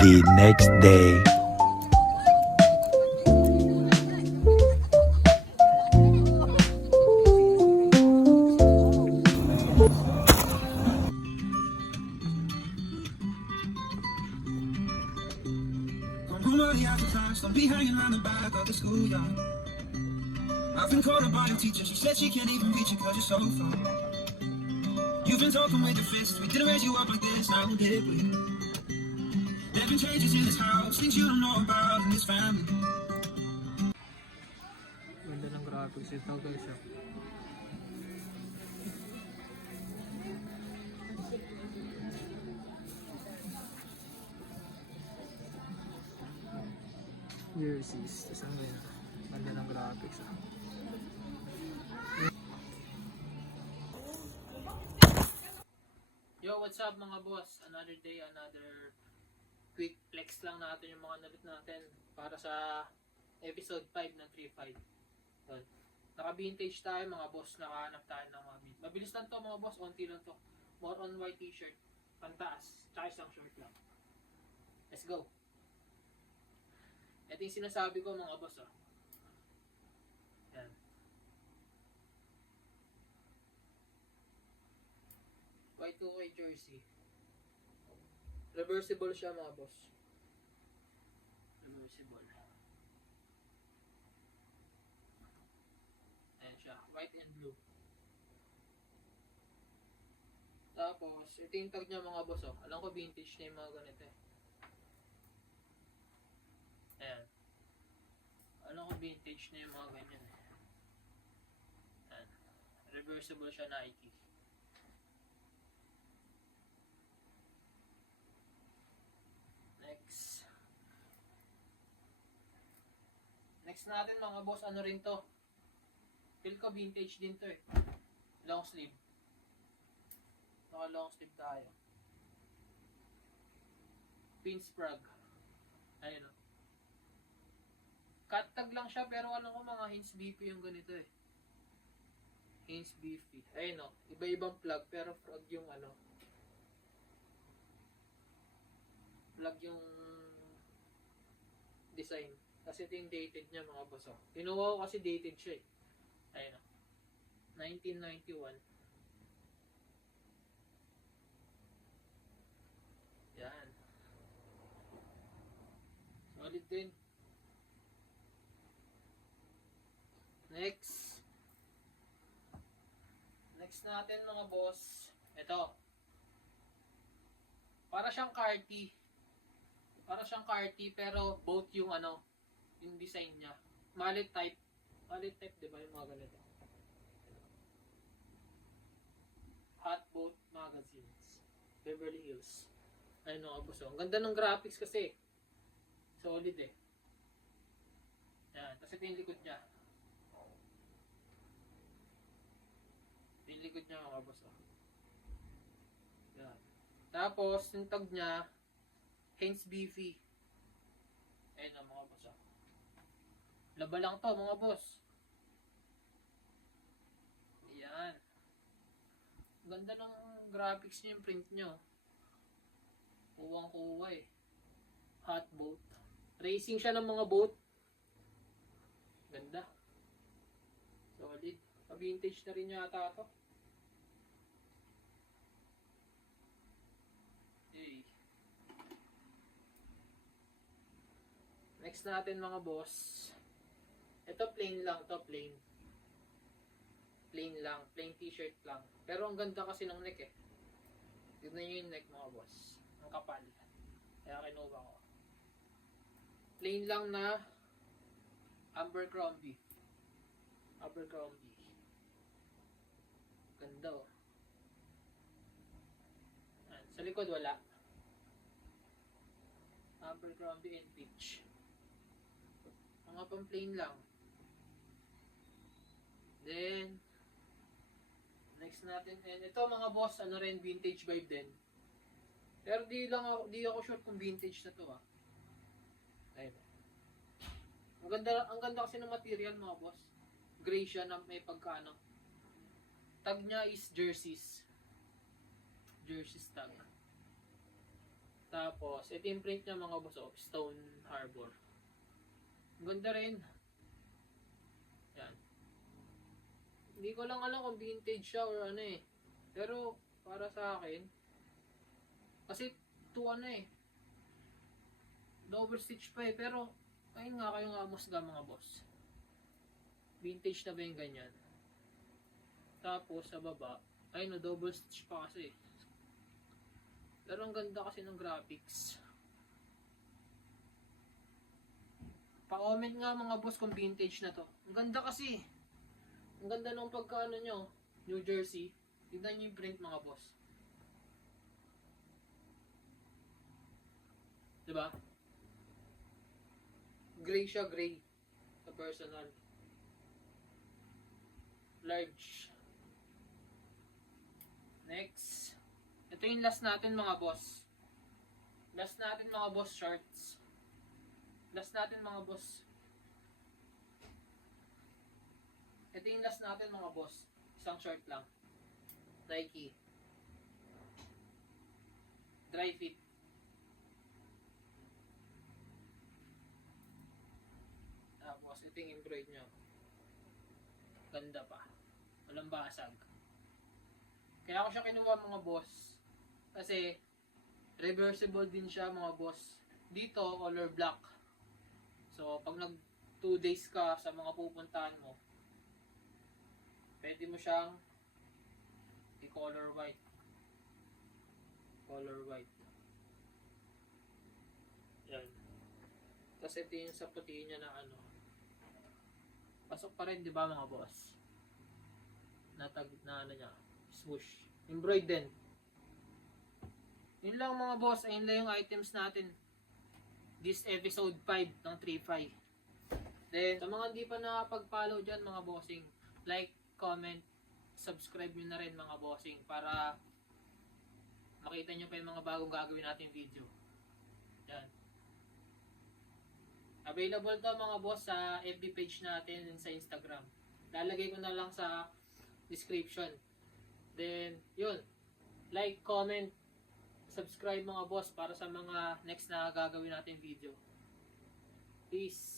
The next day. Don't be hanging around the back of the schoolyard. I've been called by your teacher. She said she can't even reach you cause you're so far. You've been talking with your fists. We didn't raise you up like this, now did we? There've been changes in this house, things you don't know about in this family. Ganda ng graphics ito guys. Jerseys. Tapos ano yun? Ganda ng graphics. Yo, what's up mga boss? Another day, another quick flex lang natin yung mga nalit natin para sa episode 5 ng 3-5. Naka-vintage tayo mga boss, nakahanap tayo ng mga vintage. Mabilis lang to mga boss, onti lang to. More on white t-shirt, pantaas, tsaka isang short lang. Let's go! Ito yung sinasabi ko mga boss Yan. Y2K jersey. Reversible siya mga boss. Reversible. Ayan siya. White and blue. Tapos, ito yung tag niya mga boss Alam ko vintage na yung mga ganito Ayan. Alam ko vintage na yung mga ganyan Ayan. Reversible siya Nike. Next natin mga boss, ano rin to? Feel ko vintage din to Long sleeve. Naka long sleeve tayo. Pinsprug. Ayun Cut tag lang siya pero alam ko mga Hanes BP yung ganito Hanes BP. Ayun iba-ibang plug pero frog yung plug yung design. Kasi ito yung dated niya mga boss Kinuha ko kasi dated siya Ayun 1991. Yan. Solid din. Next natin mga boss. Ito. Para siyang carti. Pero both yung yung design niya. Mallet type, 'di ba yung mga ganito? Hot Boat Magazines. Beverly Hills. Ayun mga boss Ang ganda ng graphics kasi. Solid Yan, tapos ito yung likod niya. Yung likod niya mga boss Yan. Tapos yung tag niya Hanes BV. Ayun mga boss Laba lang to mga boss. Yan. Ganda ng graphics niya yung print niya Kuwang-kuwa Hot boat. Racing siya ng mga boat. Ganda. Solid. Vintage na rin yata to. Okay. Next natin mga boss. Ito plain lang to, plain. Plain lang, plain t-shirt lang. Pero ang ganda kasi ng neck Tignan nyo yung neck mga boss. Ang kapal. Kaya kinuha ko. Plain lang na Abercrombie. Ganda Sa likod wala. Abercrombie and Fitch. Mga pang plain lang. Then next natin ito mga boss, rin vintage vibe din. Pero di ako sure kung vintage na to Ayun. Ang ganda kasi ng material mga boss. Gray siya na may pagkaano. Tag niya is jerseys. Jerseys tag. Tapos, ito yung print niya mga boss, oh, Stone Harbor. Ang ganda rin. Yan. Hindi ko lang alam kung vintage siya or ano eh. Pero, para sa akin, kasi to ano eh, double stitch pa eh. Pero, ayun nga kayo nga musga mga boss. Vintage na ba yung ganyan? Tapos, sa baba, ayun no, double stitch pa kasi. Pero ang ganda kasi ng graphics. Pa-comment nga mga boss kung vintage na to. Ang ganda kasi. Ang ganda nung pagkaano nyo, New Jersey. Tignan nyo yung print mga boss. Diba? Gray siya, gray. Sa personal. Large. Next. Ito yung last natin mga boss. Last natin mga boss shorts. Last natin mga boss. Ito yung last natin mga boss. Isang short lang. Nike. Dry fit. Tapos ito yung embroid nyo. Ganda pa. Walang basag. Kaya ako siya kinuha mga boss. Kasi reversible din siya mga boss. Dito, color black. So, pag nag 2 days ka sa mga pupuntahan mo, pwede mo siyang i-color white. Color white. Yan. Tapos ito yung sa puti niya na ano. Pasok pa rin, di ba mga boss? Natag na ano niya. Swoosh. Embroid din. Yun lang mga boss. Ayun lang yung items natin. This episode 5 ng 3.5. Then, sa mga hindi pa nakapag-follow dyan mga bossing, like, comment, subscribe nyo na rin mga bossing para makita nyo pa yung mga bagong gagawin natin video. Yan. Available to mga boss sa FB page natin and sa Instagram. Lalagay ko na lang sa description. Then, yun. Like, comment, subscribe mga boss para sa mga next na gagawin natin video. Peace.